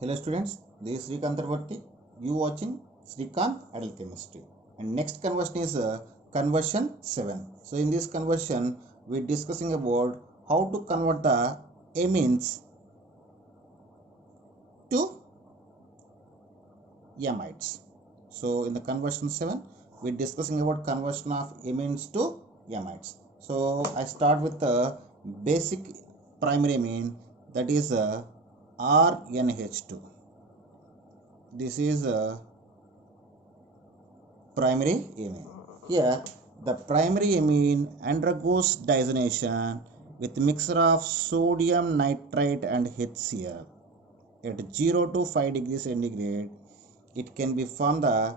Hello students, this is Srikanth Arvarti. You watching Srikanth Adult Chemistry. And next conversion is conversion 7. So in this conversion, we are discussing about how to convert the amines to amides. So in the conversion 7, we are discussing about conversion of amines to amides. So I start with the basic primary amine, that is RNH2. This is primary amine. Here, the primary amine undergoes dissonation with mixture of sodium nitrite and HCl. At 0 to 5 degrees centigrade, it can be formed the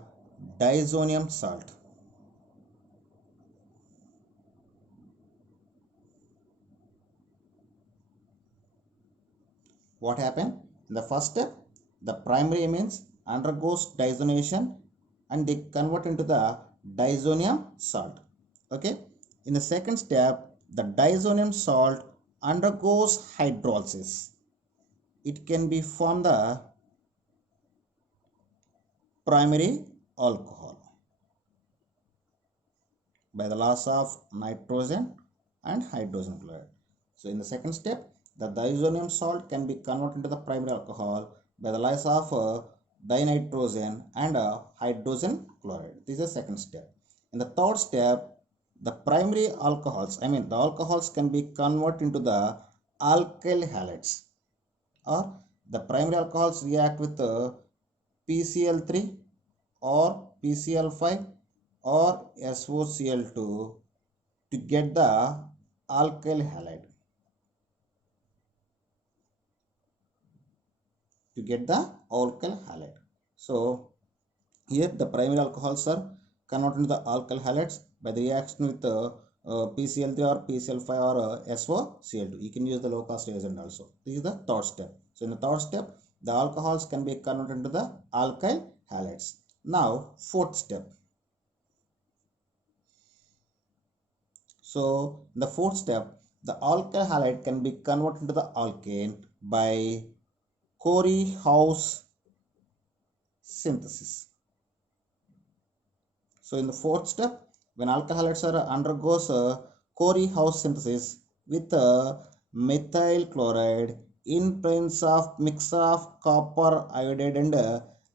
diazonium salt. What happened? In the first step, the primary amines undergoes dissonation and they convert into the diazonium salt. Okay. In the second step, the diazonium salt undergoes hydrolysis. It can be formed the primary alcohol by the loss of nitrogen and hydrogen chloride. So in the second step, the diazonium salt can be converted into the primary alcohol by the loss of dinitrogen and hydrogen chloride. This is the second step. In the third step, the primary alcohols, the alcohols can be converted into the alkyl halides, or the primary alcohols react with PCl3 or PCl5 or SOCl2 to get the alkyl halide. So here the primary alcohols are converted into the alkyl halides by the reaction with PCl3 or PCl5 or SOCl2. You can use the low cost reagent also. This is the third step. So in the third step, the alcohols can be converted into the alkyl halides. Now fourth step. So in the fourth step, the alkyl halide can be converted into the alkane by Corey-House synthesis. So in the fourth step, when alkyl halides are undergoes Corey-House synthesis with methyl chloride in presence of mixture of copper iodide and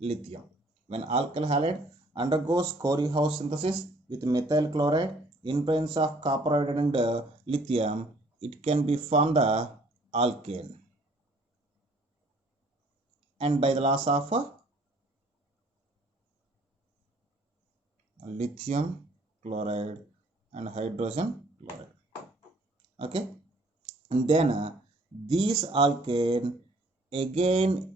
lithium. When alkyl halide undergoes Corey-House synthesis with methyl chloride in presence of copper iodide and lithium, it can be formed the alkane. And by the loss of lithium chloride and hydrogen chloride. Okay, and then these alkane again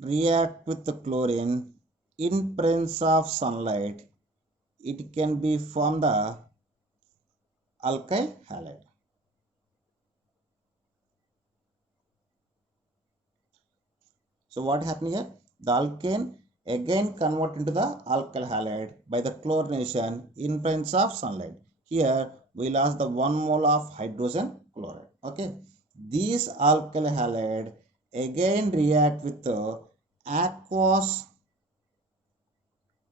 react with the chlorine in presence of sunlight. It can be formed the alkyl halide. So what happened here? The alkane again convert into the alkyl halide by the chlorination in presence of sunlight. Here we lost the 1 mole of hydrogen chloride. Okay, these alkyl halide again react with the aqueous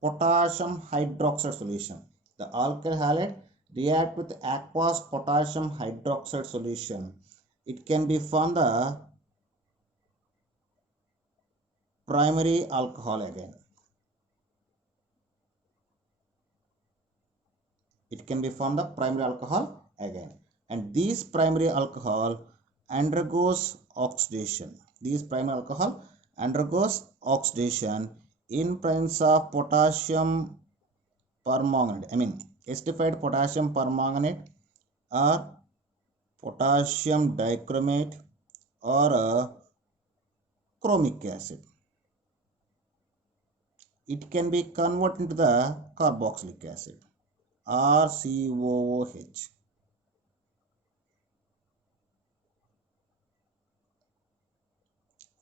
potassium hydroxide solution. The alkyl halide react with aqueous potassium hydroxide solution. It can be formed the primary alcohol again. It can be formed the primary alcohol again. And this primary alcohol undergoes oxidation. This primary alcohol undergoes oxidation in presence of potassium permanganate. Esterified potassium permanganate or potassium dichromate or chromic acid. It can be converted into the carboxylic acid, RCOOH.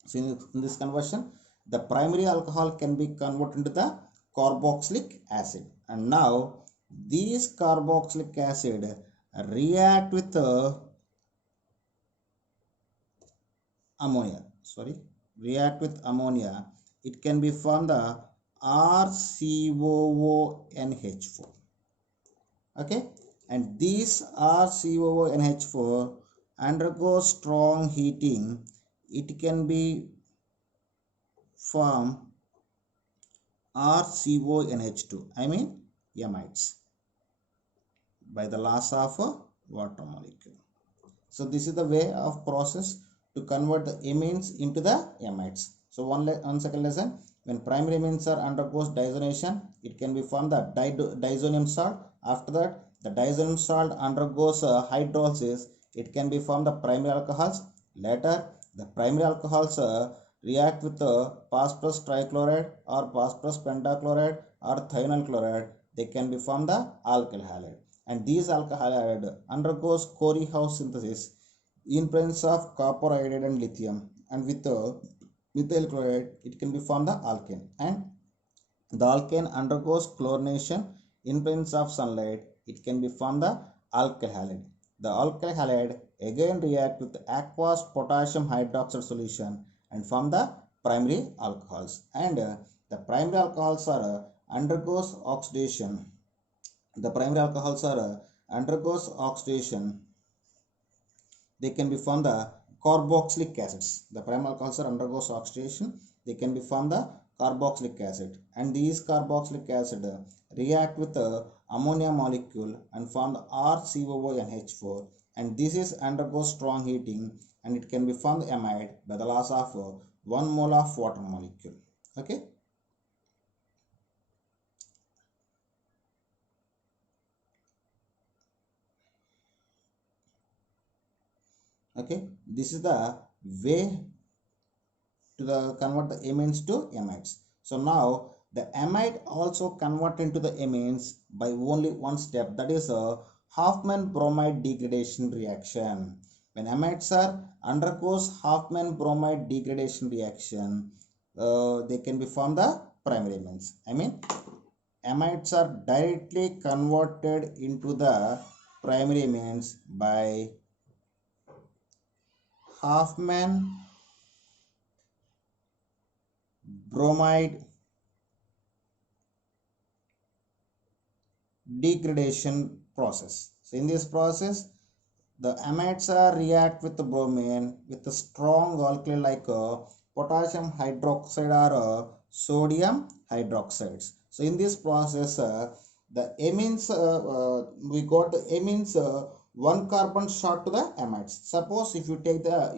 So in this conversion, the primary alcohol can be converted into the carboxylic acid. And now these carboxylic acid react with ammonia. react with ammonia, it can be formed the RCOONH4. Okay, and these RCOONH4 undergo strong heating. It can be form RCONH2, I mean amides, by the loss of a water molecule. So this is the way of process to convert the amines into the amides. So one second lesson, when primary amines are undergoes diazonation, it can be formed the diazonium salt. After that, the diazonium salt undergoes hydrolysis. It can be formed the primary alcohols. Later, the primary alcohols react with phosphorus trichloride or phosphorus pentachloride or thionyl chloride. They can be formed the alkyl halide. And these alkyl halide undergoes Corey-House synthesis in presence of copper iodide and lithium, and with methyl chloride it can be formed the alkane, and the alkane undergoes chlorination in presence of sunlight, it can be formed the alkyl halide. The alkyl halide again react with aqueous potassium hydroxide solution and form the primary alcohols, and the primary alcohols are undergoes oxidation. The primary alcohols are undergoes oxidation. They can be formed the carboxylic acids. The primary alcohols are undergoes oxidation. They can be formed the carboxylic acid, and these carboxylic acid react with the ammonia molecule and form the RCOONH4, and this is undergoes strong heating, and it can be formed amide by the loss of 1 mole of water molecule. Okay. Okay, this is the way to convert the amines to amides. So now the amide also convert into the amines by only one step, that is a Hofmann bromide degradation reaction. When amides are undergoes Hofmann bromide degradation reaction, they can be formed the primary amines. I mean amides are directly converted into the primary amines by Hofmann bromide degradation process. So in this process, the amides are react with the bromine with a strong alkali like potassium hydroxide or sodium hydroxides. So in this process, the amines we got the amines one carbon short to the amides. Suppose if you take the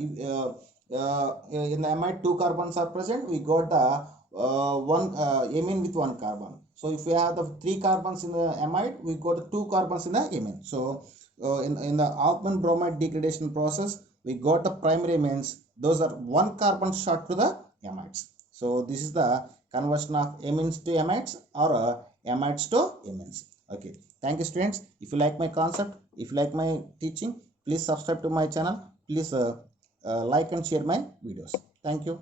in the amide two carbons are present, we got the one amine with one carbon. So if we have the three carbons in the amide, we got the two carbons in the amine. So in the Hofmann bromide degradation process, we got the primary amines. Those are one carbon short to the amides. So this is the conversion of amines to amides or amides to amines. Okay. Thank you, students. If you like my concept, if you like my teaching, please subscribe to my channel. Please like and share my videos. Thank you.